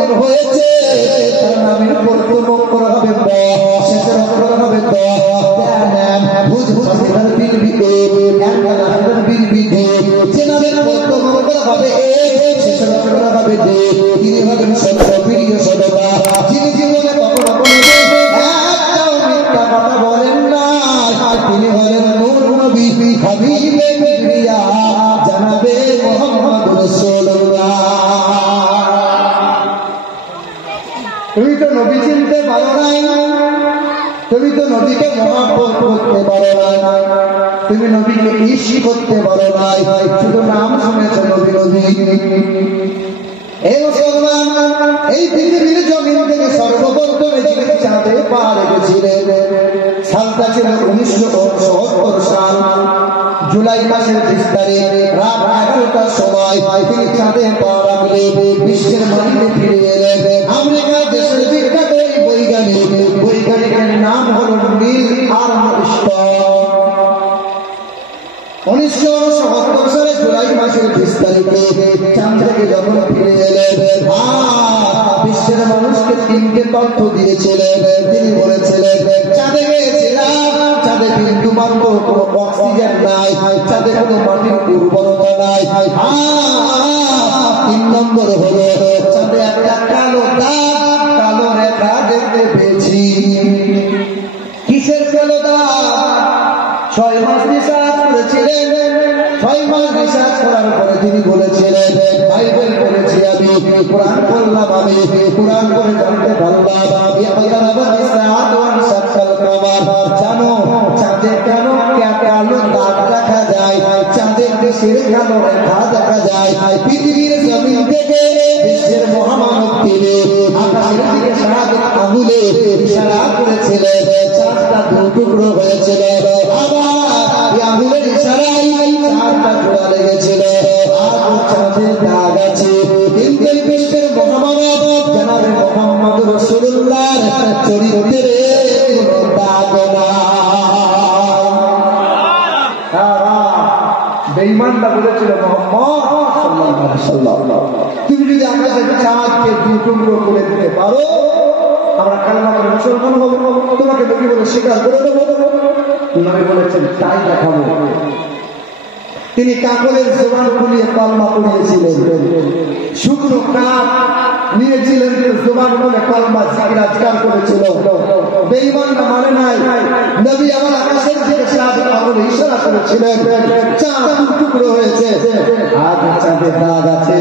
যেমন হয়েছে তার নামের প্রথম অক্ষর হবে ব, শেষের অক্ষর হবে দ। ভুজ ভুজ বিলবিদে বিলবিদে, যে নামের প্রথম অক্ষর হবে এ, শেষের অক্ষর হবে দে, তিনি হবেন সর্বপ্রিয় সদবা, যিনি জীবনে কখনো একটাও মিথ্যা কথা বলেন না। তিনি হলেন নূর নবী হাবিবে কিবরিয়া জানাবে মুহাম্মদ রাসূলুল্লাহ। তুমি তো নবী চিনতে পারো নাই, তুমি তো নবীকে মহব্বত করতে পারো নাই, তুমি নবীকে ইশক করতে পারো নাই, শুধু নাম শুনেছো নবী নবী। এই মুসলমান, এই পৃথিবীর জমিন থেকে সর্বপ্রথমে যিনি চাঁদে পা রেখেছিলেন সালটা ছিল 1970 সাল, জুলাই মাসের 30 তারিখ রাত 11টার সময় তিনি চাঁদে পা রাখলেন, বিশ্বের মাটিতে ফিরে এলেন। আমেরিকার দেশের বিখ্যাত এই বৈজ্ঞানিকের নাম হল নীল আর্মস্ট্রং। 1970 সালে জুলাই মাসের 30 তারিখে চাঁদ থেকে যখন ফিরে এলেন, বিশ্বের মানুষকে 3টে তথ্য দিয়েছিলেন। তিনি বলেছিলেন, চাঁদে গিয়েছিলাম, চাঁদে বিন্দু মাত্র কোনো অক্সিজেন নাই, চাঁদে কোনো মাটির উর্বরতা নাই। 3 নম্বর হলো চাঁদে একটা কালো দাগ, কালো রেখা দেখতে পেয়েছি। কিসের কালো দাগ? 6 মাস রিসার্চ করেছিলেন। 6 মাস রিসার্চ করার পরে তিনি বলেছিলেন, বাইবেল পড়েছি আমি, কোরআন পড়লাম আমি, কোরআন পড়ে জানতে পারলাম জানো চাঁদে কেন কালো দাগ দেখা যায়, চাঁদের দেশের কালো রেখা দেখা যায়। পৃথিবীর জমিন থেকে বিশ্বের মহামানব তিনি আকাশের দিকে 7 আঙুলে ইশারা করেছিলেন, চাঁদটা 2 টুকরো হয়েছিল। আবার আঙুলের ইশারায় চাঁদটা জোড়া লেগেছিল, আর চাঁদের দাগ আছে। কিন্তু বিশ্বের মহামানব জনাবে মুহাম্মদ রাসূলুল্লাহর চরিত্রে কোনো দাগ নাই। বেঈমানরা বলেছিল, মুহাম্মদ সাল্লাল্লাহু আলাইহি ওয়াসাল্লাম তুমি যদি আমাদের চাঁদকে 2 টুকরো করে দিতে পারো, আমরা কালেমা করে মুসলমান হব, তোমাকে নবী বলে স্বীকার করে দেবো। নবী বলেছেন, তাই দেখাবো। তিনি কাপড়ের জোগান খুলিয়ে কলমা পড়িয়েছিলেন, শুকনো কাঠ নিয়েছিলেন, জোগান খুলে কলমা জিকির করেছিল। বেঈমানরা মানে নাই। নবী আমার আকাশের দিকে 7 আঙুলে ইশারা করেছিলেন, চাঁদ 2 টুকরো হয়েছে, আজ চাঁদের দাগ আছে।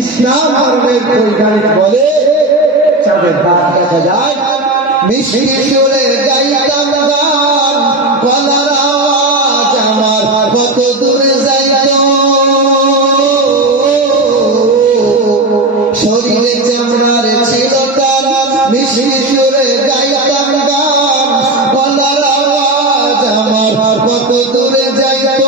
ইসলাম ধর্মের বৈজ্ঞানিক বলে চাঁদের দাগ দেখা যায়। মিষ্টি সুরে গাইতাম গান, গলার আওয়াজ আমার কত দূরে যাইত, শরীরে চামড়ার ছিল তার, মিষ্টি সুরে গাইতাম গান, গলার আওয়াজ আমার কত দূরে যাইত।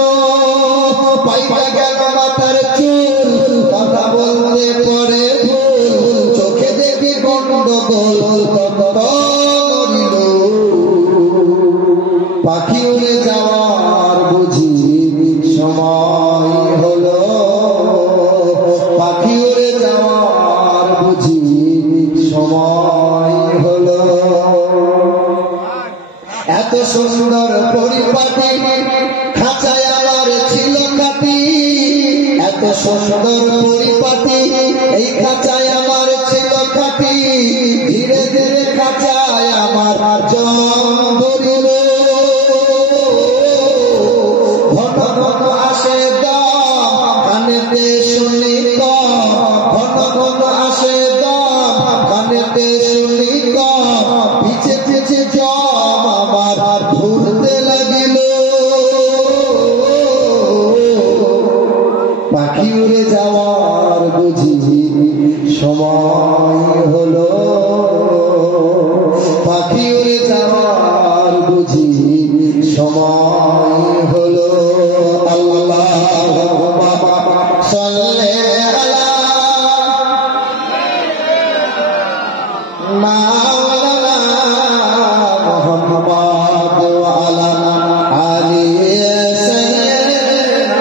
পাইটা গেল মাথার চুল, কথা বলতে পরে ভুল, চোখে দেখি গন্ডগোল, পাখি উড়ে যাওয়ার বুঝি সময় হলো, পাখি উড়ে যাওয়ার বুঝি সময় হলো। এত সুন্দর পরিপাটি খাঁচায় আমার ছিল কাটি, এত সুন্দর পরিপাটি এই খাঁচায় আমার ছিল কাটি, ধীরে ধীরে খাঁচায় আমার জম ধরিল, ঘন ঘন আসে দম কানেতে শুনি কম, ঘন ঘন আসে দম কানেতে শুনি কম, পিছে পিছে জম আমার ঘুরতে লাগিল, পাখি উড়ে যাওয়ার বুঝি সময় হলো, পাখি উড়ে যাওয়ার বুঝি সময় হলো। আল্লাহুম্মা সাল্লি আলা মাওলানা মুহাম্মদ ওয়া আলা আলি সাইয়্যিদিনা।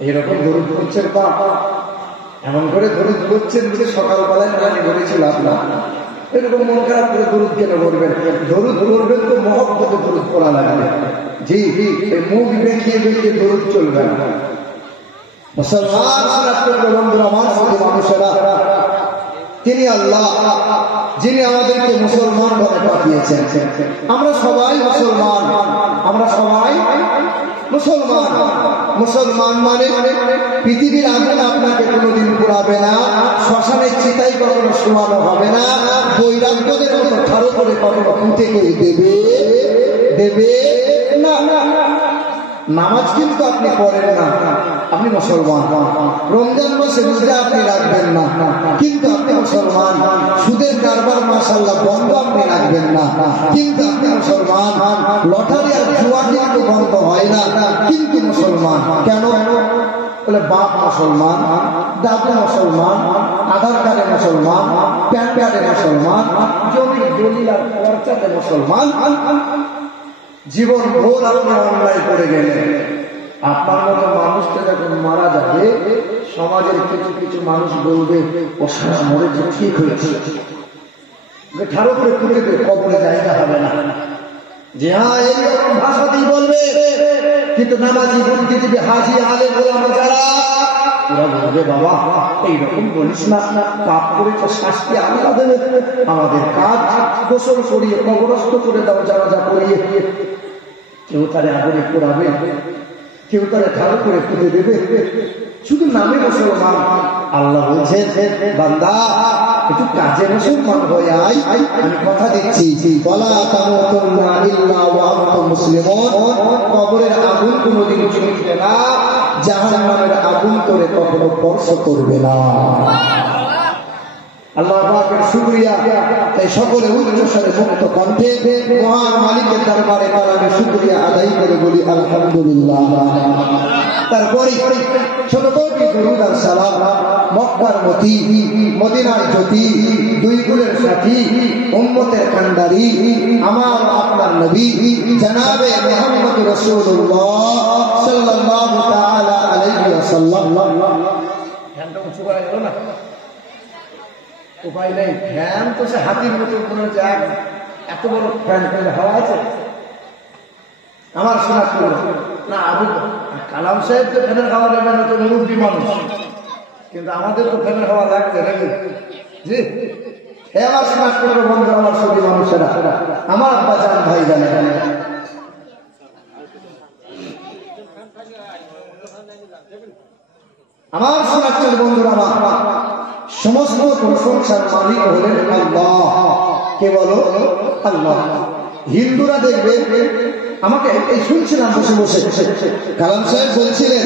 এরকম দরুদ করছেন পা এমন করে দরুদ করছেন যে সকালবেলায় নানি বলেছিল আপনার এরকম মন খারাপ করে দরুদ কেন করবেন? দরুদ করবেন তো মহব্বতে দরুদ পড়া লাগবে। জি মুখ বেঁকিয়ে বেঁকিয়ে দরুদ চলবে না। মুসলমান বন্ধুরা, আমার সাথে মানুষেরা, তিনি আল্লাহ যিনি আমাদেরকে মুসলমান ভাবে পাঠিয়েছেন। আমরা সবাই মুসলমান, আমরা সবাই মুসলমান। মুসলমান মানে পৃথিবীর আগুন আপনাকে কোনোদিন পোড়াবে না, শ্মশানের চিতাই কখনো শোয়ানো হবে না, বৈরাগ্যদের মতো ঠাড়ো করে কখনো পুঁতে করে দেবে না। নামাজ কিন্তু আপনি পড়েন না, আপনি মুসলমান। রমজান মাসে রোজা আপনি রাখবেন না, কিন্তু আপনি মুসলমান। সুদের কারবার মাশাআল্লাহ বন্ধ আপনি রাখবেন না, কিন্তু আপনি মুসলমান। লটারি আর জুয়া কিন্তু বন্ধ হয় না, কিন্তু মুসলমান। কেন? বলে বাপ মুসলমান, দাদু মুসলমান, আধার কার্ডে মুসলমান, প্যান কার্ডে মুসলমান, জমি দলিল আর পর্চাতে মুসলমান। জীবন ভোর আপনি অন্যায় করে গেলেন। আপনার মতো মানুষকে যখন মারা যাবে, সমাজের কিছু কিছু মানুষ বলবে ও সারা মরে যে ঠিক হয়েছে, ঠাড়ো করে তুলে দেবে, কবরে জায়গা হবে না। যে হ্যাঁ এইরকম ভাষা দিয়ে বলবে, কিন্তু নামাজি বুদ্ধিজীবী হাজি আলেম ওলামা যারা, ওরা বলবে বাবা এইরকম বলিস না, পাপ করেছে শাস্তি আল্লাহ দেবে। আমাদের কাজ গোসল করিয়ে কবরস্থ করে দাও, জানাজা করিয়ে। কেউ তারে আগুনে পোড়াবে, কেউ তারে ঠাড়ো করে পুঁতে দেবে, শুধু নামে মুসলমান। আল্লাহ বলছেন বান্দা একটু কাজে মুসলমান হয়ে আয়, আমি কথা দিচ্ছি বলা তামুতুন্না ইল্লা ওয়া আনতুম মুসলিমুন। কবরের আগুন কোনোদিন চলবে না, জাহান্নামের আগুন করে কখনো স্পর্শ করবে না। আল্লাহ পাকের শুকরিয়া। তাই সকলে উচ্চস্বরে মুক্ত কণ্ঠে মহান মালিকের দরবারে তার আমি শুকরিয়া আদায় করে বলি আলহামদুলিল্লাহ। তারপরে ছোট কোটি দরুদ আর সালাম মক্কার মতি, মদিনার জ্যোতি, দুই কুলের সাথী, উম্মতের কান্ডারি, আমার আপনার নবী জনাবে মুহাম্মদ রাসূলুল্লাহ সাল্লাল্লাহু তাআলা আলাইহি ওয়াসাল্লাম। ফ্যানটা উঁচু করা গেল না, উপায় নেই। ফ্যান তো সে হাতির মতো মনে হচ্ছে, এত বড় ফ্যান ফ্যান হাওয়া আছে। আমার শোনা না আবু কালাম সাহেব তো ফ্যানের হাওয়া নেবে না, তো মুরব্বী মানুষ, কিন্তু আমাদের তো ফ্যানের হাওয়া লাগবে নাকি? জি আমার শোনা করবে বন্ধু, আমার সবই মানুষেরা, আমার আব্বা জান ভাই জানে। আমার শোনাচ্ছেন বন্ধুরা, সমস্ত প্রশংসার মালিক হলেন আল্লাহ। কে বলো? আল্লাহ। হিন্দুরা দেখবে, আমাকে এই শুনছিলাম বসে বসে, কালাম সাহেব বলছিলেন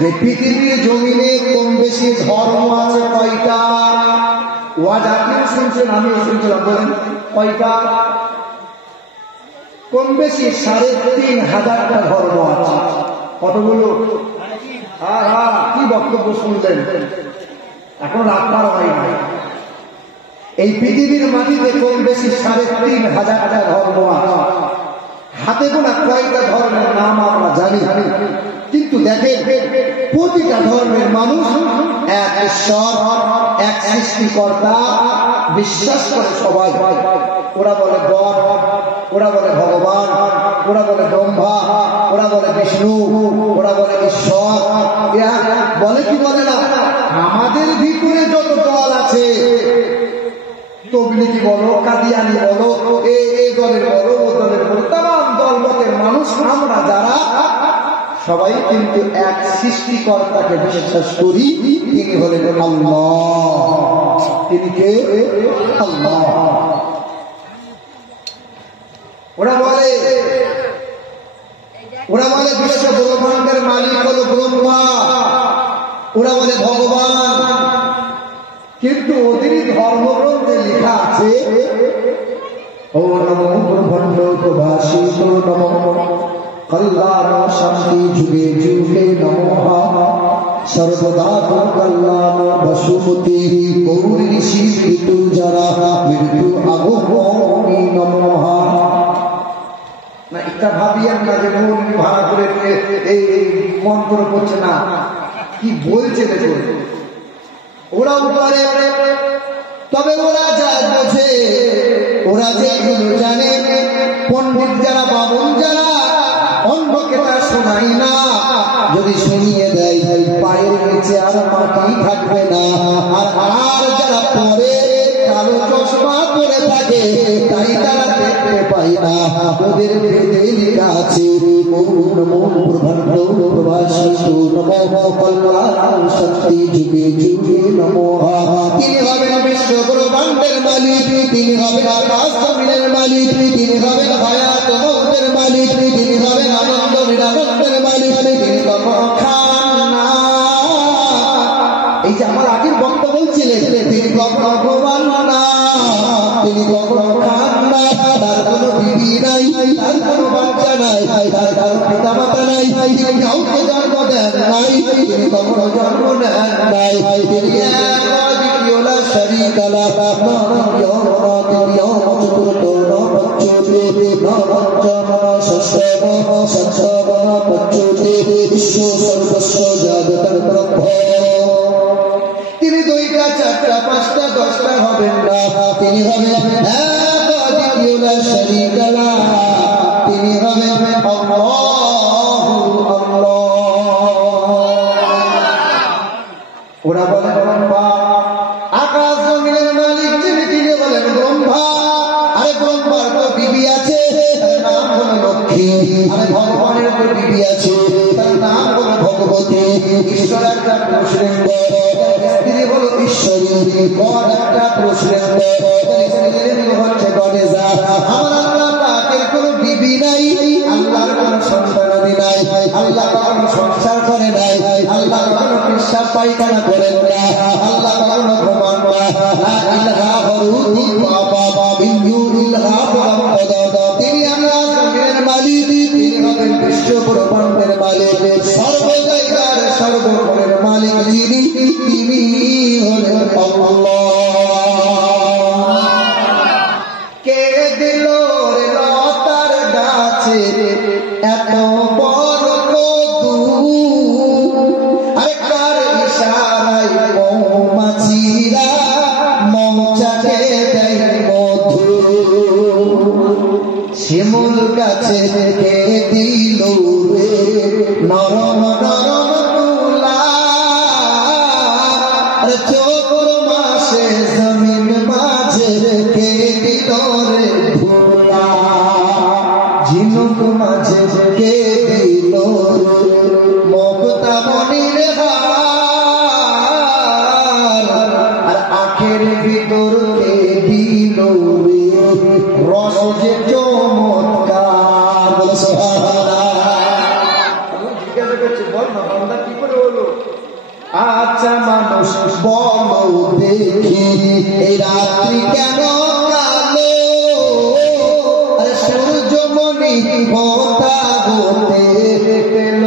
যে পৃথিবীর জমিনে কম বেশি ধর্ম আছে কয়টা? ওয়াজ আপনিও শুনছেন, আমিও শুনছিলাম, বলেন কয়টা? কম বেশি ৩,৫০০টা ধর্ম আছে। কতগুলো? কি বক্তব্য শুনলেন? এখন আপনার হয় নাই। এই পৃথিবীর মাটিতে কম বেশি ৩,৫০০টা ধর্ম আছে। হাতে গোনা কয়েকটা ধর্মের নাম আমরা জানি, কিন্তু দেখেন প্রতিটা ধর্মের মানুষ এক ঈশ্বর, এক সৃষ্টিকর্তা বিশ্বাস করে সবাই। ওরা বলে গড, ওরা বলে ভগবান, ওরা বলে ব্রহ্মা, ওরা বলে বিষ্ণু, ওরা বলে ঈশ্বর। বলে কি বলে না? আমাদের ভিতরে যত দল আছে, তবলিগি বলো, কাদিয়ানি বলো, এই দলের বলো, ও দলের বলো, তাম দল মতের মানুষ আমরা যারা সবাই কিন্তু এক সৃষ্টিকর্তাকে বিশ্বাস করি, তিনি হলেন আল্লাহ। তিনি কে? আল্লাহ। ওরা বলে বিশ্ব ব্রহ্মাণ্ডের মালিক হলো ব্রহ্মা, ওরা বলে ভগবান, কিন্তু ওদেরই ধর্মগ্রন্থে লেখা আছে ও নমো ব্রহ্মাণ্ড প্রভাসী নমো কল্যাণ শান্তি যুগে যুগে নমঃ সর্বদা কল্যাণ বসুমতি গৌরী ঋষি ঋতু যারা মৃত্যু আগমনী নমঃ। না আচ্ছা ভাবিয়েন না যে মন ভাড়া করে এই মন্ত্র করছে না, কি বলছে দেখুন। ওরাও করে, তবে ওরা যা বোঝে, ওরা যেগুলো জানে, পণ্ডিত যারা, বামন যারা, অন্ধকে তা শোনাই না। যদি শুনিয়ে দেয় পায়ের নিচে আর মাটি থাকবে না। আর যারা পরে কালো চশমা করে থাকে, তাই তারা দেখতে পায় না। ওদের বেদে লেখা আছে শক্তি যুগে যুগে নমঃ। তিনি হবেন বিশ্ব ব্রহ্মাণ্ডের মালিক, তিনি হবেন আকাশ জমিনের মালিক, তিনি হবেন হায়াত মৌতের মালিক, তিনি হবেন আনন্দ নিরানন্দের মালিক, তিনি কখনো খান না। এই যে আমার আগের বক্তা বলছিলেন, তিনি কখনো ঘুমান না, তিনি কখনো খান না, তার কোনো বিবি নাই, তার কোনো বাচ্চা নাই, তার কারো পিতা মাতা নাই, তিনি কাউকে জন্ম দেন নাই, তিনি কখনো জন্ম নেন নাই। তিনি একলা শরীকা লাহু তিনি দুইটা চারটা পাঁচটা দশটা হবেন না, তিনি হবেন একলা শরীকা লাহু, তিনি হবেন ওরা বলেন ব্রহ্মা, আকাশ জমিনের মালিক যিনি, তিনি বলেন ব্রহ্মা। আরে ব্রহ্মার তো বিবি আছে, তার নাম হলো লক্ষ্মী। আরে ভগবানের তো বিবি আছে, তার নাম হলো ভগবতী। ঈশ্বর একটা প্রশ্রেঙ্গ, স্ত্রী হলো ঈশ্বরী। গড একটা প্রশ্রেঙ্গ, স্ত্রী হচ্ছে গণেশা। আমার আল্লাহ পাকের কোনো বিবি নাই, আল্লাহর কোনো সন্তানাদি নাই, আল্লাহ কখনো সংসার করে নাই, আল্লাহ কখনো পেশাব পায়খানা করেন না, আল্লাহ কখনো ঘুমান না। তিনি আল্লাহ জমিনের মালিক, তিনি হবেন বিশ্ব ব্রহ্মাণ্ডের মালিক, সর্ব জায়গার সর্বগুণের মালিক যিনি, তিনি হলেন আল্লাহ। কে দিল রে লতার গাছে এত বড় কদু, আরে কার ইশারায় মৌমাছিরা মৌচাকে দেয় মধু। শিমুল গাছে কে দিল রে নরম নরম তুলা, আরে চোর মাসে জমিন মাঝে কে দিল রে ধুলা। ঝিনুক মাঝে কে দিল মমতা মনির হার, আর আখের ভিতর কে দিল রে রস যে চমৎকার। জিজ্ঞাসা করছে, বল না বান্দা কি করে হলো? আচ্ছা মানুষ বলো দেখি এই রাত্রি কেন কালো, আরে সূর্যমণি কথা বলতে পেল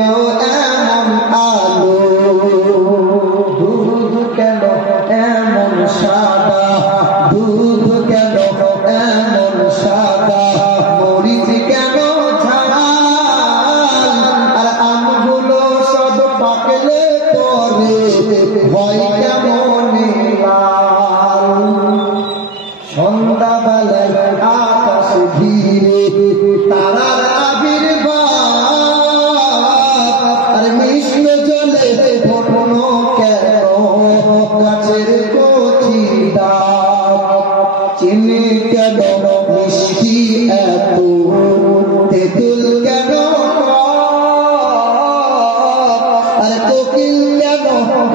এমন আলো। দুধ কেন এমন সাদা, দুধ কেন এমন সাদা, মরিচ কেন ঝাল, আর আমগুলো সব পাকলে পরে ভয় কেমন লাল। সন্ধ্যাবেলায় আকাশ ঘিরে তারার আবির্ভাব, আর মিশ্র জলে ফোটানো কেন গাছের কচি ডাব। চিনি কেন মিষ্টি এত, তেঁতুল কেন আর কোকিল কেন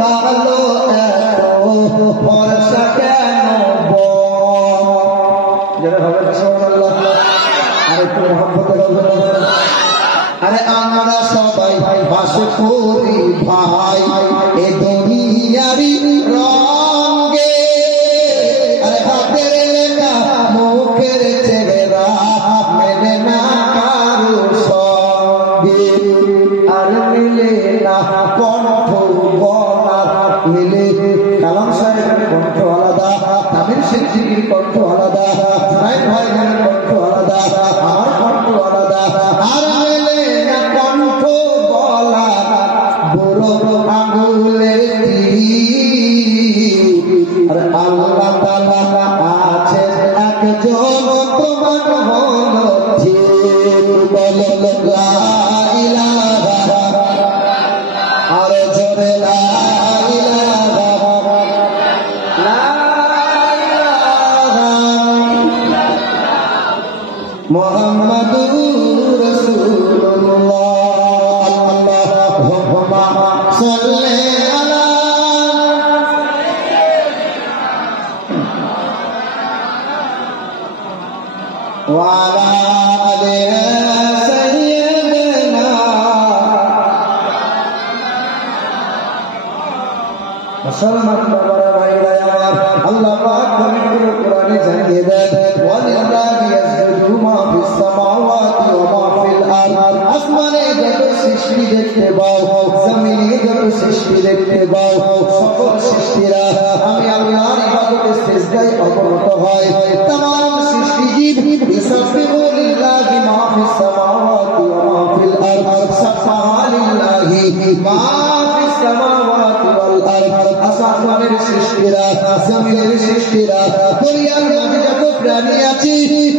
কালো এত, ফর্সা কেন আরে আমরা সবাই বাস করি ভাই এ দুনিয়ারি রঙে, আরে হাতের লেখা মুখের চেহারা মেলে না কারো সঙ্গে, আর মিলে না কণ্ঠ বলার, মিলে কালাম সাহেবের কণ্ঠ আলাদা, তামির সিদ্দিকীর কণ্ঠ আলাদা, জুনায়েদ ভাইয়ের কণ্ঠ আলাদা, আমার কণ্ঠ আলাদা। মুসলমান বাবারা ভাইরা আমার, আল্লাহ পাক পবিত্র কোরআনে জানিয়ে দেন, ওয়ালিল্লাহি ইয়াসজুদু মা ফিস সামাওয়াতি ওয়া মা ফিল আরদ। আসমানে যত সৃষ্টি দেখতে পাও, জমিনে যত সৃষ্টি দেখতে পাও, সকল সৃষ্টিরা আমি আল্লাহর ইবাদতে সিজদায় অবনত হয়। तमाम সৃষ্টিজীব ইউসাব্বিহু লিল্লাহি মা ফিস সামাওয়াতি ওয়া মা ফিল আরদ। সাবহানা লিল্লাহি মা ফিস সামাওয়াতি ওয়াল আরদ। আসমানের সৃষ্টিরা, জমিনের সৃষ্টিরা, দুনিয়ার মধ্যে যত প্রাণী আছে,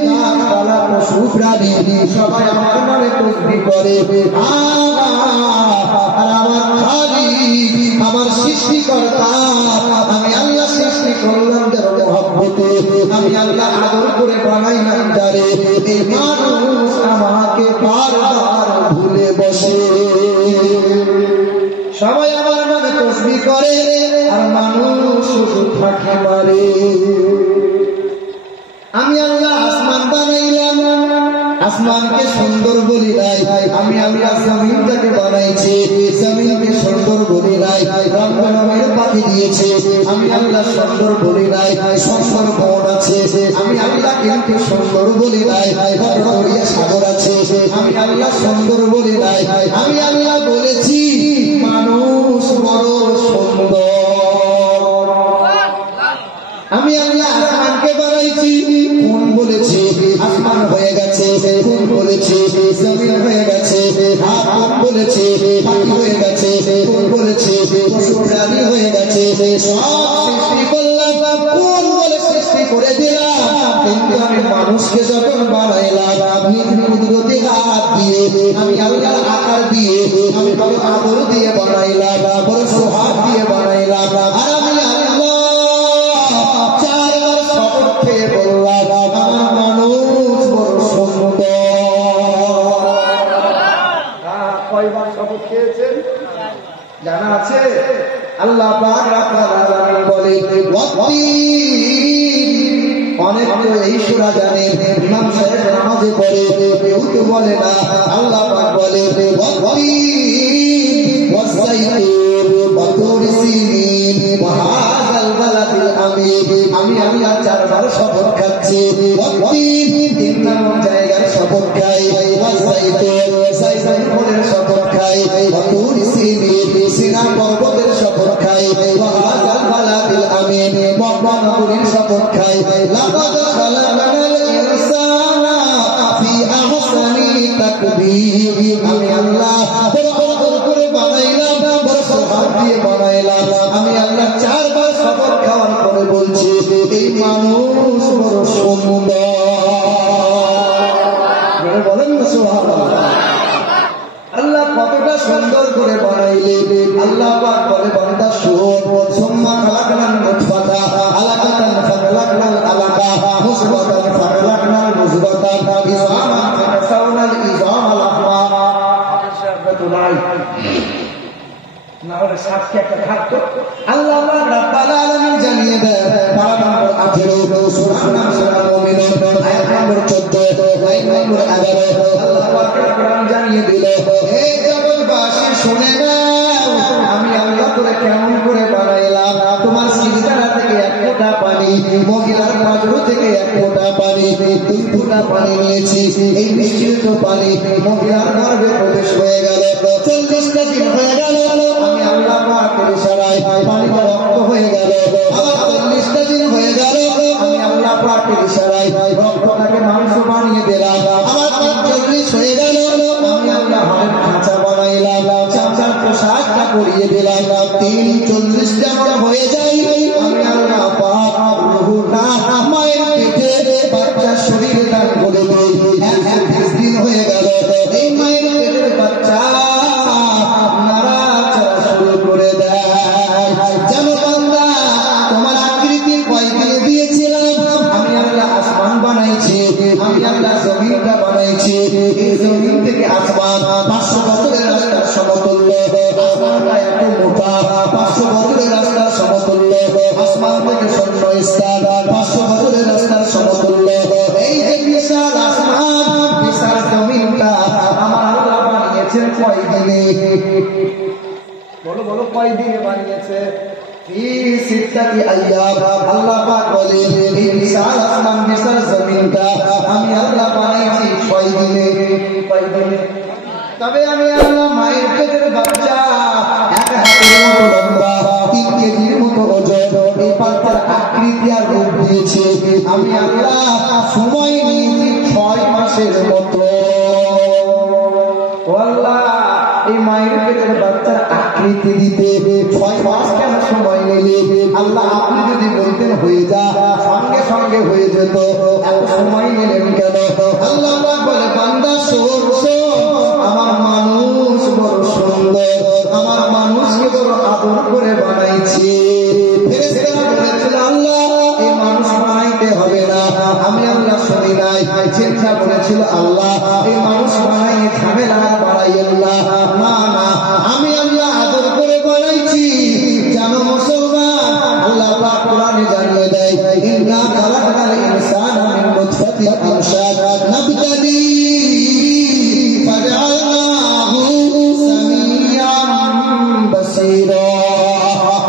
গাছপালা, পশু প্রাণী সবাই আমার নামে তাসবিহ করে। আর আমার খালিক, আমার সৃষ্টিকর্তা, আমি আল্লাহ সৃষ্টি করলাম যার মহব্বতে, আমি আল্লাহ আদর করে বানাইলাম যারে। এই মানুষ আমাকে বারবার ভুলে বসে। সবাই আমার নামে তাসবিহ করে আর মানুষ শুধু ফাঁকি মারে। আমি আল্লাহ আসমান বানাইলাম, আসমানকে সুন্দর বলি নাই। আমি আল্লাহ জমিনটাকে বানাইছি, জমিনকে সুন্দর বলি নাই। রং বেরঙের পাখি দিয়েছে, আমি আল্লাহ সুন্দর বলি নাই। সুন্দর বন আছে, আমি আল্লাহ কিন্তু সুন্দর বলি নাই। দরিয়া সাগর আছে, আমি আল্লাহ সুন্দর বলি নাই। আমি আল্লাহ বলেছি মানুষ বড় সুন্দর। আমি আল্লাহ আসমানকে বানাইছি, কোন বলেছে আসমান হয়ে গেছে, কোন বলেছে জমিন হয়ে গেছে, আর কোন বলেছে পাখি হয়ে গেছে, কোন বলেছে পশু প্রাণী হয়ে গেছে। সব সৃষ্টি করলাম, কোন বলে সৃষ্টি করে দিলাম। কিন্তু আমি মানুষকে যখন বানাইলাম নিজ কুদরতি হাত দিয়ে, আমি আল্লাহর আকার দিয়ে, আমি বড় আদর দিয়ে বানাইলাম, বড় সোহাগ দিয়ে বানাইলাম। আর আমি আল্লাহ চারবার শপথ খেয়ে বললাম আমার মানুষ বড় সুন্দর। কয়বার শপথ খেয়েছেন জানা আছে? আল্লাহ পাক রব্বুল আলামিন বলে, অনেক তো এই সূরা জানে, ইমাম সাহেব নামাজে পড়ে, কেউ তো বলে না। আল্লাহ পাক বলে আমি আল্লাহ চারবার শপথ খাচ্ছি। তিন নম্বর জায়গার শপথ খাই, ফলের শপথ খাই, সিনা পর্বতের শপথ খাই, আমি মক্কা নগরীর শপথ খাই। লাকাদ খালাকনাল ইনসানা ফি আহসানি তাকবীর। আমি আল্লাহ বড় করে বানাইলাম, বড় সোহাগ দিয়ে বানাইলাম। আমি আল্লাহ চারবার শপথ খাওয়ার পরে বলছি এই মানুষ বড় সুন্দর। বলেন না সুবহানাল্লাহ। আল্লাহ কতটা সুন্দর করে বানাইলে। আল্লাহ পাক বলে বান্দা শোন, সুম্মা খালাকনাল নুতফাতা আলাকাতান ফাখালাকনাল আলাকা মুসবাতান ফাখালাকনাল মুসবাতান ইযামান ফাকাসাউনাল ইযামা লাহমা। না হলে সাক্ষী একটা থাকতো। আল্লাহ পাক রব্বুল আলামিন জানিয়ে দেন পারা নম্বর 18 সূরা মুমিনুন আয়াত নম্বর 14 লাইন নম্বর 11। আল্লাহ পাক কোরআন জানিয়ে দিল, হে জগৎবাসী শুনে নাও আমি আল্লাহ করে কেমন করে বানাইলাম। তোমার সিজদারা থেকে এক ফোঁটা পানি, মহিলার পাজর থেকে এক ফোঁটা পানি, 2 ফোঁটা পানি নিয়েছি। এই মিশ্রিত পানি মহিলার গর্ভে প্রবেশ হয়ে গেল। 40টা দিন হয়ে গেল, আমি আল্লাহ পাকের ইশারায় পানিটা রক্ত হয়ে গেল। আবার 40টা দিন হয়ে গেল, আমি আল্লাহ পাকের ইশারায় রক্তটাকে মাংস বানিয়ে দিলাম। আবার 40 হয়ে গেল, আমি আল্লাহ হাড়ের খাঁচা বানাইলাম, চামচার পোশাকটা করিয়ে দিলাম। 40টা বড় হয়ে যায়, আমি আল্লাহ পাক রুহুটা মায়ের পেটে বাচ্চার শরীরে দান করে দেই। 20 দিন হয়ে গেল, এই মায়ের পেটের বাচ্চা নাড়াচাড়া শুরু করে দেয়। যেন বান্দা তোমার আকৃতি কয়দিনে দিয়েছিলাম, আমি আল্লাহ আসমান বানাইছি, আমি আল্লাহ জমিনটা বানাইছি। এই জমিন থেকে আসমান 500 বছরের রাস্তার সমতুল্য। আসমানটা এত মোটা, 500 বছরের রাস্তার সমতুল্য। আসমান থেকে শূন্য স্থান 500 বছরের রাস্তার সমতুল্য। এই যে বিশাল আসমান, বিশাল জমিনটা আমার আল্লাহ বানিয়েছেন কয়দিনে? বলো বলো, কয়দিনে বানিয়েছে? আল্লাহ পাক বলে এই বিশাল আসমান বিশাল জমিনটা আমি আল্লাহ বানাইছি 6 দিনে। তবে আমি আল্লাহ মায়ের পেটের বাচ্চা 1 হাতের মতো লম্বা 3 কেজির মতো ওজন এই বাচ্চার আকৃতি আর রূপ দিয়েছে আমি আল্লাহ সময় নিয়েছি 6 মাসের মতো। আল্লাহ এই মায়ের পেটের বাচ্চার আকৃতি দিতে 6 মাস কেন সময় নিলে? আল্লাহ আপনি যদি বলতেন হয়ে যা সঙ্গে সঙ্গে হয়ে যেত, এত সময় নিলেন কেন? আল্লাহ বলে বান্দা শোন আমার মানুষ বড় সুন্দর, আমার মানুষকে বড় আদর করে বানাইছি। ফেরেশতারা বলেছিল আল্লাহ এই মানুষ বানাইতে হবে না, আমি আল্লাহ শুনি নাই। চিন্তা করেছিল আল্লাহ এই মানুষ বানাইয়ে ঝামেলা বাড়াইয়েন না, না না আমি আল্লাহ আদর করে বানাইছি। জানো মুসলমান আল্লাহ পাক কোরআনে জানিয়ে দেয় ইন্না খালাকনাল ইনসানা মিন নুতফাতিন আমশাজ নাবতালি ফাজআলনাহু সামিয়াম বাসীরা।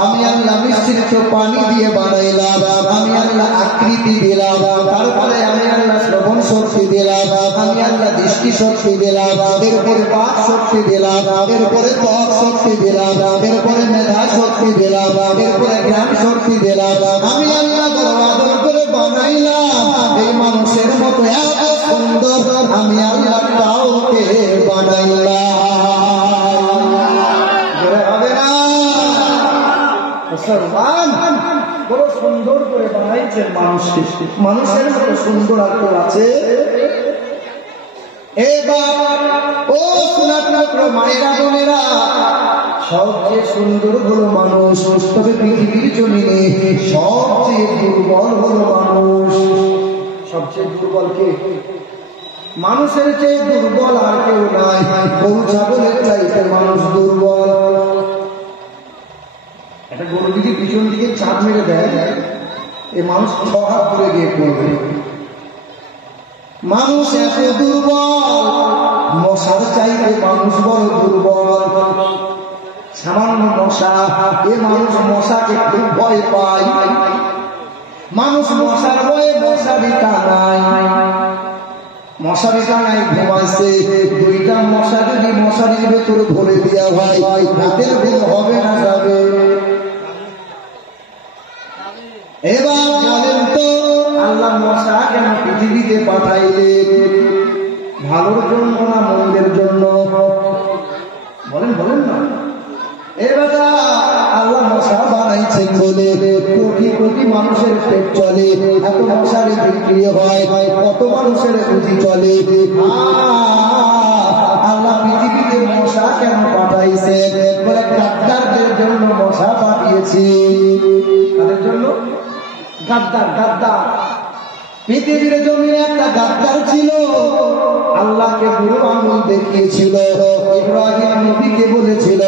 আমি আল্লাহ মিশ্রিত পানি দিয়ে বানাইলাম, আমি আল্লাহ আকৃতি দিলাম, তারপরে আমি আল্লাহ শ্রবণ শক্তি দিলাম, আমি আল্লাহ দৃষ্টি শক্তি দিলাম, এরপরে বাক শক্তি দিলাম, এরপরে ত্বক শক্তি দিলাম, এরপরে মেধা শক্তি দিলাম, এরপরে জ্ঞান শক্তি দিলাম। আমি আল্লাহ আদর করে বানাইলাম এই মানুষের মতো এত সুন্দর আমি আল্লাহ কাউকে বানাইলাম। হবে না মুসলমান বড় সুন্দর করে বানাইছেন মানুষকে, মানুষের মতো সুন্দর আর কেউ আছে? এবার ও সুনাতন মায়েরা বোনেরা, সবচেয়ে সুন্দর হলো মানুষ, তবে পৃথিবীর জমিনে সবচেয়ে দুর্বল হলো মানুষ। সবচেয়ে দুর্বল কে? মানুষের চেয়ে দুর্বল আর কেউ নাই। গরু ছাগলের চাইতে মানুষ দুর্বল। একটা গরু দিকে পিছন দিকে চাপ মেরে দেয়, এই মানুষ 6 হাত দূরে গিয়ে পড়বে। মানুষ এত দুর্বল, মশার চাইতে মানুষ বড় দুর্বল। সামান্য মশা, এ মানুষ মশাকে খুব ভয় পায়। মানুষ মশার ভয়ে মশারি টানায়, মশারি টানায় ঘুমাইছে। 2টা মশা যদি মশারির ভেতরে ভরে দেওয়া হয় রাতের ঘুম হবে না যাবে? এবার বলেন তো আল্লাহ মশা কেন পৃথিবীতে পাঠাইলেন? ভালোর জন্য না মন্দের জন্য? বলেন বলেন না। এবার আল্লাহ মশা বানাইছেন বলে কোটি কোটি মানুষের পেট চলে, এত মশারি বিক্রি হয়, কত মানুষের রুজি চলে। আল্লাহ পৃথিবীতে মশা কেন পাঠাইছে? বলে গাদ্দারদের জন্য মশা পাঠিয়েছি। তাদের জন্য? গাদ্দার গাদ্দার পৃথিবীর জমিনে একটা গাদ্দার ছিল, আল্লাহকে বুড়ো আঙুল দেখিয়েছিল। ইব্রাহিম নবীকে বলেছিল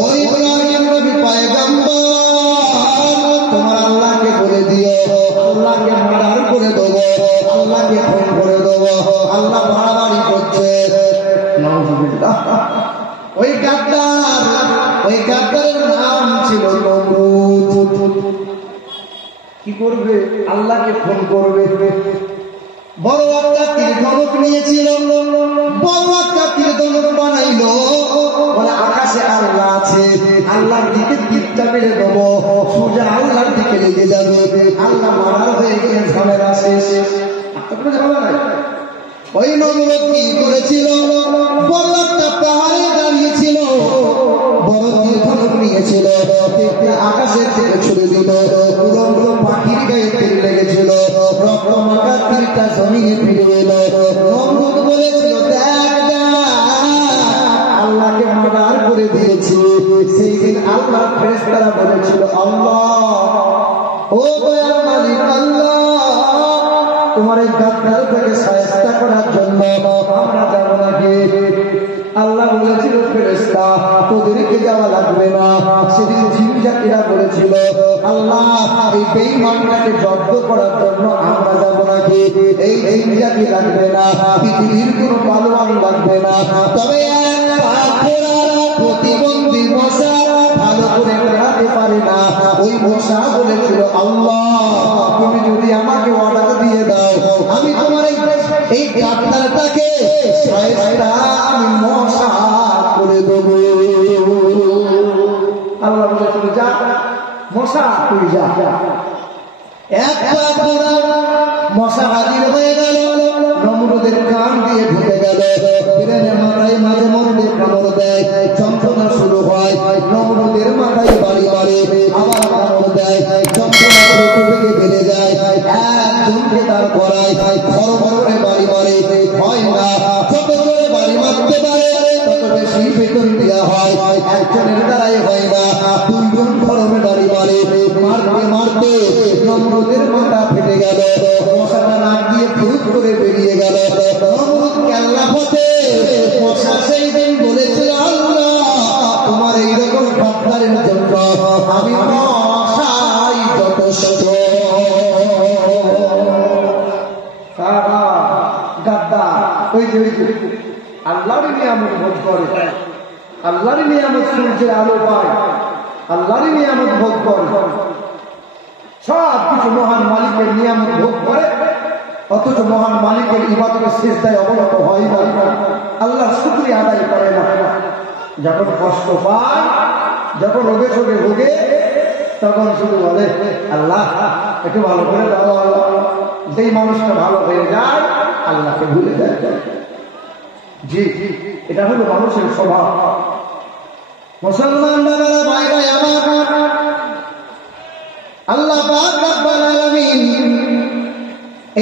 ও ইব্রাহিম নবী পয়গম্বর, তোমার আল্লাহকে বলে দিও আল্লাহকে মার্ডার করে দেবো, আল্লাহকে খুন করে দেবো। আল্লাহ বাড়াবাড়ি করছে। ওই গাদ্দারের নাম ছিল নমরুদ। কি করবে? আল্লাহকে খুন করবে। বড় একটা তীর ধনুক নিয়েছিল, বড় একটা তীর ধনুক বানাইল। বলে আকাশে আল্লাহ আছে, আল্লাহর দিকে তীরটা মেরে দেবো, সোজা আল্লাহর দিকে লেগে যাবে। আল্লাহ মারার হয়ে গেলে ঝামেলা শেষ। আপনার ঝামেলা নাই। ওই নমরুদ কি করেছিল? বড় একটা পাহাড়ে দাঁড়িয়েছিল, বড় তীর ধনুক নিয়েছিল, আকাশের থেকে ছুড়ে দিল। উড়ো পাখির গায়ে তীর লেগেছিল, রক্ত মাখা তীরটা জমিয়ে ফিরে এলো। নমরুদ বলেছিল দেখ আল্লাহকে মার্ডার করে দিয়েছি। সেই দিন আল্লাহ ফেরেশতারা বলেছিল আল্লাহ ও দয়ার মালিক আল্লাহ, তোমার এই গাদ্দার থেকে সাহায্য করার জন্য আমরা যাব নাকি? আল্লাহ বলেছিল ফেরেশতা তোদেরকে যাওয়া লাগবে না। সেদিন জিনজাতিরা বলেছিল আল্লাহ এই বেঈমানটাকে জব্দ করার জন্য আমরা যাব নাকি? এই জিনজাতি লাগবে না, পৃথিবীর কোনো পালোয়ান লাগবে না, তবে প্রতিবন্ধী মশা ভালো করে বেড়াতে পারে না, ওই মশা বলেছিল, আল্লাহ তুমি যদি আমাকে অর্ডার দিয়ে দাও, আমি তোমার এই ডাক্তারটাকে আমি মশা করে দেব। আল্লাহ বলেছিল, যা মশা তুই যা। একটা মশা হাজির হয়ে গেল, নমরুদের কান দিয়ে ঢুকে গেল, মাথায় মাঝে মধ্যে কামড় দেয়, যন্ত্রণা শুরু হয়, নমরুদের মাথায় বাড়ি বাড়ে, আবার কামড় দেয়, যন্ত্রণা থেকে বেড়ে যায়, একজনকে তার করায় খড় বাড়ি মারে, হয় না যত করে বাড়ি মারতে পারে তত বেশি বেতন দেওয়া হয়, একজনের দ্বারাই হয় না, দুইজন খড়মে বাড়ি মারে, মারতে মারতে নমরুদের মাথা ফেটে গেল, মশাটা নাক দিয়ে ফুরুত করে বেরিয়ে গেল। নমরুদ কেল্লা পথে মশা সেই দিন বলেছিল, আল্লাহ তোমার এইরকম ডাক্তারের জন্য আমি মশাই যথেষ্ট। গাদ্দার ওই যে আল্লাহরই নিয়ামত ভোগ করে, আল্লাহরই নিয়ামত সূর্যের আলো পায়, আল্লাহরই নিয়ামত ভোগ করে, সব কিছু মহান মালিকের নিয়ামত ভোগ করে, অথচ মহান মালিকের ইবাদতের সিজদায় অবনত হয় না, আল্লাহর শুকরিয়া আদায় করে না। যখন কষ্ট পায়, যখন রোগে শোকে ভোগে, তখন শুধু বলে, আল্লাহ একটু ভালো করে দাও। আল্লাহ যেই মানুষটা ভালো হয়ে যায় আল্লাহকে ভুলে যায়। জি, এটা হলো মানুষের স্বভাব। মুসলমান বাবারা, ভাইরা আমার, আল্লাহ পাক রব্বুল আলামিন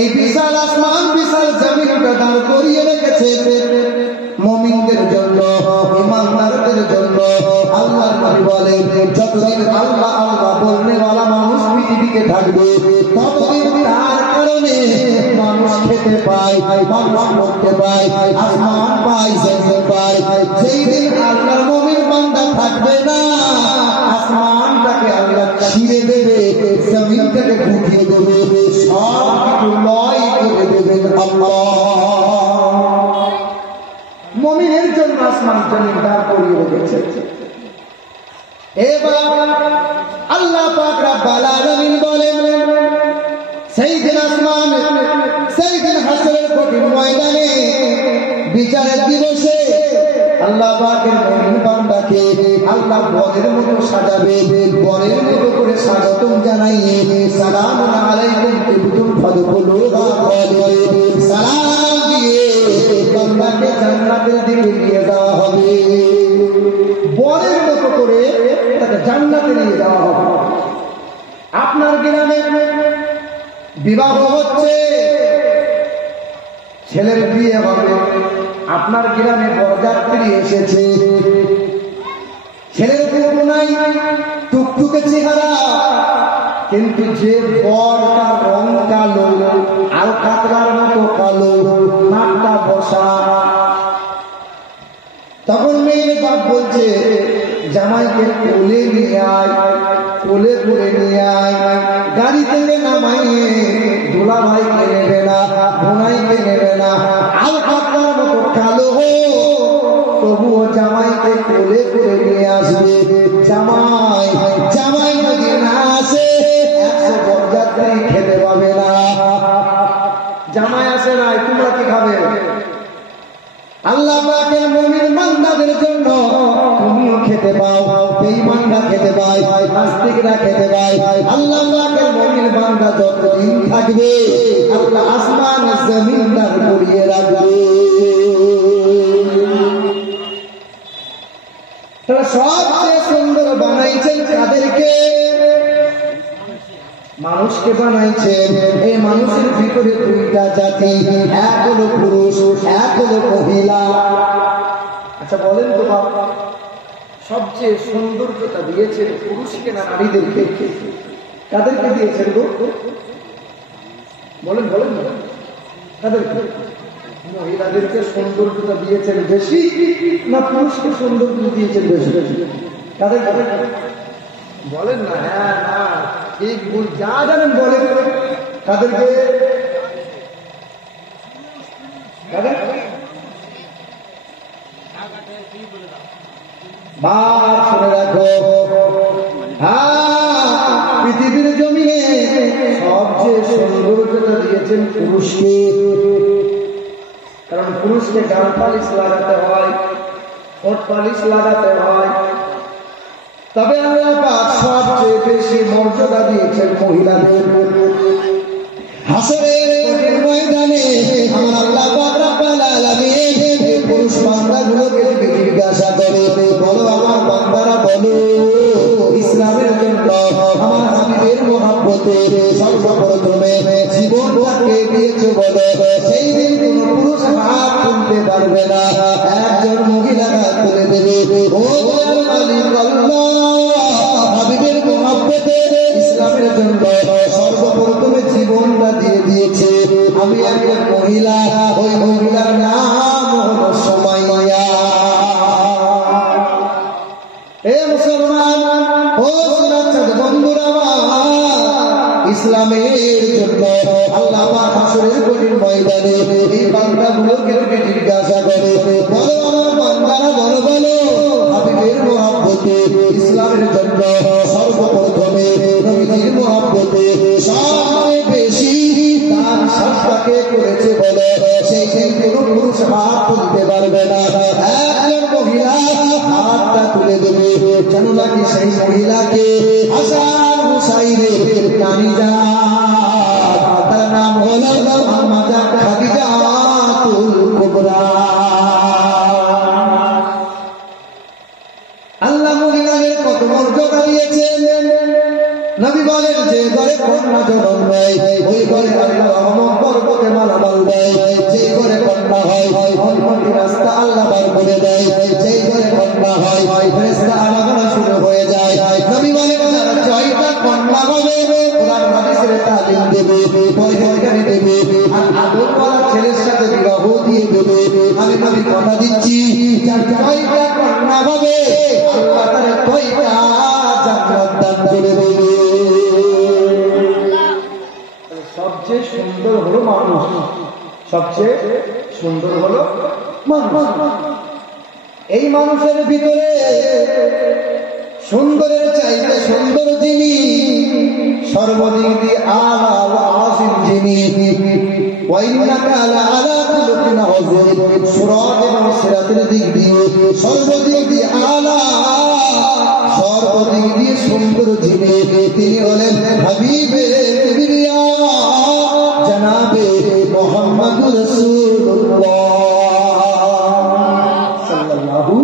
এই বিশাল আসমান বিশাল জমিনটা দাঁড় করিয়ে রেখেছে মুমিনদের জন্য, ঈমানদারদের জন্য। আল্লাহর নবী বলেন, যতদিন আল্লাহ আল্লাহ বলনেওয়ালা মানুষ পৃথিবীতে থাকবে, ততদিন তার কারণে মানুষ খেতে পায়, মানুষ পড়তে পায়, আসমান পায়, জমিন পায়। যেই দিন আল্লাহর মুমিন বান্দা থাকবে না, আসমানটাকে আল্লাহ ছিঁড়ে দেবে, জমিনটাকে ঢুকিয়ে দেবে, সব কিছু লয় করে দেবেন আল্লাহ। মুমিনের জন্য আসমান জমিন দাঁড় করিয়ে রেখেছে। এবার আল্লাহ পাক রব্বুল আলামিন বলেন, সেই দিন আসমান, সেই দিন হাসরের কঠিন ময়দানে, বিচারের দিবসে আল্লাহ পাকের মুমিন বান্দাকে আল্লাহ বরের মতো সাজাবে, বরের মতো করে স্বাগতম জানাইয়ে সালামুন আলাইকুম তিবতুম ফাদখুলুহা খালিদিন সালাম দিয়ে বান্দাকে জান্নাতের দিকে নিয়ে যাওয়া হবে। বরের মতো করে তাকে জান্নাতে নিয়ে যাওয়া হবে। আপনার গ্রামে বিবাহ হচ্ছে, ছেলের বিয়ে হবে, আপনার গ্রামে বরযাত্রী এসেছে, ছেলের বউ নাই, টুকটুকে চেহারা, কিন্তু যে বর তার রং কালো, আর কাতলার মতো কালো, নাকটা বসা। তখন মেয়ের বাপ বলছে, জামাইকে কোলে নিয়ে আয়, কোলে করে নিয়ে আয়, গাড়ি থেকে নামাইয়ে দোলা ভাইকে নেবে না, বোনাইকে নেবে না, আর কাতলার মতো কালো তবুও জামাইকে কোলে করে নিয়ে আসবে। জামাই জামাই যদি না আসে 100 বরযাত্রী খেতে পাবে না। জামাই আসে নাই, তোমরা কি খাবে? আল্লাহ পাকের মুমিন বান্দাদের জন্য তুমিও খেতে পাও, বেঈমানরা খেতে পায়, নাস্তিকরা খেতে পায়। আল্লাহ পাকের মুমিন বান্দা যতদিন থাকবে আল্লাহ আসমান জমিন দাঁড় করিয়ে রাখবে। সবচেয়ে সুন্দর বানাইছেন কাদেরকে? মানুষকে বানাইছেন। এই মানুষের ভিতরে দুইটা জাতি, এক হলো পুরুষ, এক হলো মহিলা। আচ্ছা বলেন তো বাবা, সবচেয়ে সৌন্দর্যতা দিয়েছেন পুরুষকে না নারীদেরকে? কাদেরকে দিয়েছেন গো? বলেন বলেন কাদেরকে? মহিলাদেরকে সৌন্দর্যতা দিয়েছেন বেশি না পুরুষকে সৌন্দর্য দিয়েছেন বেশি? কাদের কাদের বলেন না? হ্যাঁ না ঠিক ভুল যা জানেন বলেন। কাদেরকে? শুনে রাখো, হ্যাঁ পৃথিবীর জমিনে সবচেয়ে সৌন্দর্যতা দিয়েছেন পুরুষকে। কারণ পুরুষকে গাল পালিশ লাগাতে হয়, ঠোঁট পালিশ লাগাতে হয়। তবে আল্লাহ পাক সবচেয়ে বেশি মর্যাদা দিয়েছেন মহিলাদের। হাসরের কঠিন ময়দানে আমার আল্লাহ পাক রব্বুল আলামিন পুরুষ বান্দাগুলোকে জিজ্ঞাসা করে, বলো আমার বান্দারা বলো, ইসলামের জন্য আমার হাবিবের মহব্বতে সর্বপ্রথমে জীবনটাকে দিয়েছো বলো। সেই দিন কোন পুরুষ হাত তুলতে পারবে না, একজন মহিলা হাত তুলে দেবে। ও মালিক আল্লাহ, হাবিবের মহব্বতে ইসলামের জন্য সর্বপ্রথমে জীবনটা দিয়ে দিয়েছে আমি একজন মহিলা, ওই মহিলার নাম হলো সুমাইয়া। এ মুসলমান, ও সুন্নাত বন্ধুরা, ইসলামের জন্য আল্লাহ পাক হাসরের কঠিন ময়দানে এই বান্দাগুলোকে জিজ্ঞাসা করে, বলো আমার বান্দারা বলো, বলো হাবিবের মহব্বতে ইসলামের জন্য সর্বপ্রথমে নবীর মহব্বতে সবচেয়ে বেশি দান সৎকাকে করেছে বলে। সেই দিন কোন পুরুষ হাত তুলতে পারবে না, একজন মহিলা হাতটা তুলে দেবে, যেন নাকি সেই মহিলাকে হাসান হুসাইনের নানি জান, তার নাম হলো আম্মা খাদিজাতুল কুবরা। আল্লাহ মহিলাদের কত মর্যাদা দিয়েছেন। নবী বলেন, যে ঘরে কন্যা জন্ম নেয় ওই ঘরে আল্লাহ রহমত বরকতে মালামাল দেয়। যে ঘরে কন্যা হয় অল্পটি রাস্তা আল্লাহ বার করে দেয়। যে ঘরে কন্যা হয় ফেরেশতা আনাগোনা শুরু হয়ে যায়। নবী বলেন, যারা 6টা কন্যা হবে কোরআন হাদিসের তালিম দেবে, পয়গানি দেবে, আর আদরওয়ালা ছেলের সাথে বিবাহ দিয়ে দেবে। আমি নবী কথা দিচ্ছি, যার 6টা কন্যা হবে আল্লাহ তার 6টা জান্নাত দান করে দেবে। সবচেয়ে সুন্দর হলো মানুষ, সবচেয়ে সুন্দর হলো মানুষ। এই মানুষের ভিতরে সুন্দরের চাইতে সুন্দর যিনি, সর্বদিক দিয়ে আলা আসিম যিনি, ওয়াইন্নাকা আলা খুলুকিন আযীম, সিরাত এবং সিরাতের দিক দিয়ে সর্বদিক দিয়ে আলা, সর্বদিক দিয়ে সুন্দর যিনি, তিনি হলেন হাবিবে কিবরিয়া জনাবে মুহাম্মদুর রাসূলুল্লাহ সাল্লাল্লাহু।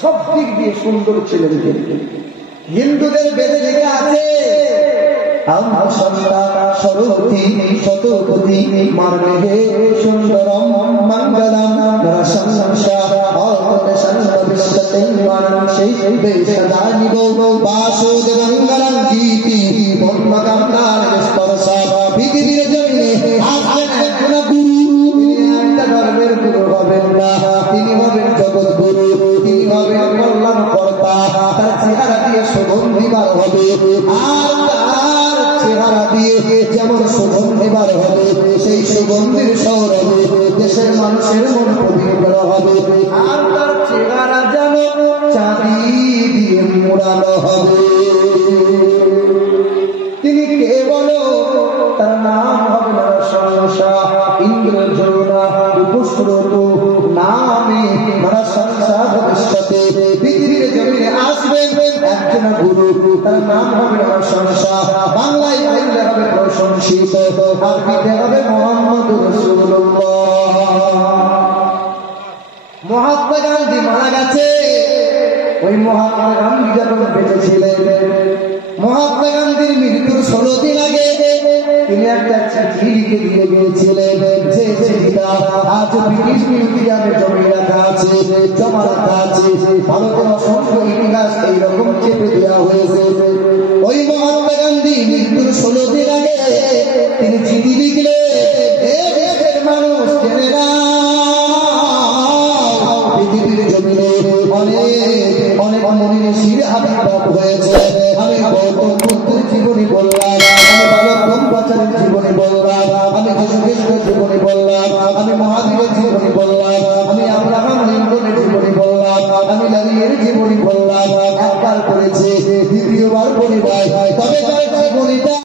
সব দিক দিয়ে সুন্দর ছিলেন। হিন্দুদের বেদে লেখা আছে, সরস্বতী শতপতি মার্গে সুন্দরম মঙ্গলম বাসুদেবঙ্গলম গীতি পৃথিবীর জমিনে গুরু, একটা ধর্মের গুরু হবেন না, তিনি হবেন জগৎ গুরু, তিনি হবেন কল্যাণ কর্তা। তার চেহারা দিয়ে সুগন্ধি বার হবে, আর তার চেহারা দিয়ে যেমন সুগন্ধি বার হবে, সেই সুগন্ধির সৌরভে দেশের মানুষের মন পবিত্র হবে। আর তার চেহারা যেন চাঁদি দিয়ে মোড়ানো হবে। তিনি কে বলো? তার নাম হবে নরসংসা ইন্দ্রজোনা উপস্রোত নামে নরসংসা ভবিষ্যতে পৃথিবীর জমিনে আসবেন একজন গুরু, তার নাম হবে নরসংসা। বাংলায় বললে হবে প্রশংসিত, আরবিতে হবে মুহাম্মদুর রাসূলুল্লাহ। মহাত্মা গান্ধী মারা গেছে, ওই মহাত্মা গান্ধী যখন বেঁচে ছিলেন, মহাত্মা গান্ধীর মৃত্যুর 16 দিন আগে তিনি একটা চিঠি লিখে দিয়ে গিয়েছিলেন, যে চিঠিটা আজ ব্রিটিশ মিউজিয়ামে জমে রাখা আছে, জমা রাখা আছে। ভারতের অসংখ্য ইতিহাস এইরকম চেপে দেওয়া হয়েছে। ওই মহাত্মা গান্ধী মৃত্যুর 16 দিন আগে তিনি চিঠি লিখলেন, হে দেশের মানুষ, জেনে নাও পৃথিবীর জমিনে অনেক মনীষীর আবির্ভাব হয়েছে। আমি গৌতম বুদ্ধের জীবনী বললাম, আমি বালক পাচারের জীবনী বললাম, আমি যীশু খ্রিস্টের জীবনী বললাম, আমি মহাবীরের জীবনী বললাম, আমি আব্রাহাম লিঙ্কনের জীবনী বললাম, আমি নবীর জীবনী বললাম, একবার করেছে, দ্বিতীয়বার বলি ভাই, তবে জীবনীটা